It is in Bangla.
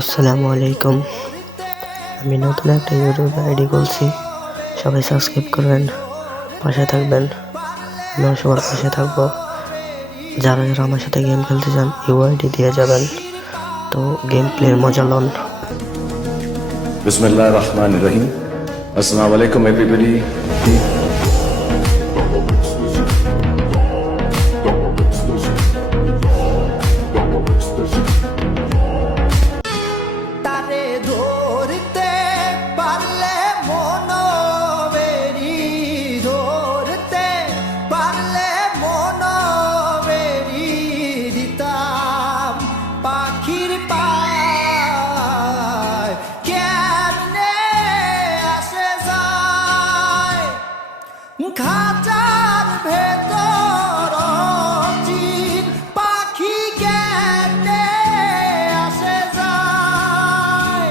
আসসালামু আলাইকুম। আমি নতুন একটা ইউটিউব আইডি খুলছি, সবাই সাবস্ক্রাইব করবেন, পাশে থাকবেন। আমিও সবার পাশে থাকবো। যারা যারা আমার সাথে গেম খেলতে চান ইউআইডি দিয়ে যাবেন, তো গেম প্লের মজা loan. Bismillahir Rahmanir Rahim. Assalamu alaikum everybody. তারে ধরতে পারলে মনোবেরি ধরতে পারলে মনোবেরি দিতাম পাখির পায় কেমনে আসে যায় খাঁচার ভেতর চিন পাখি কেমনে আসে যায়।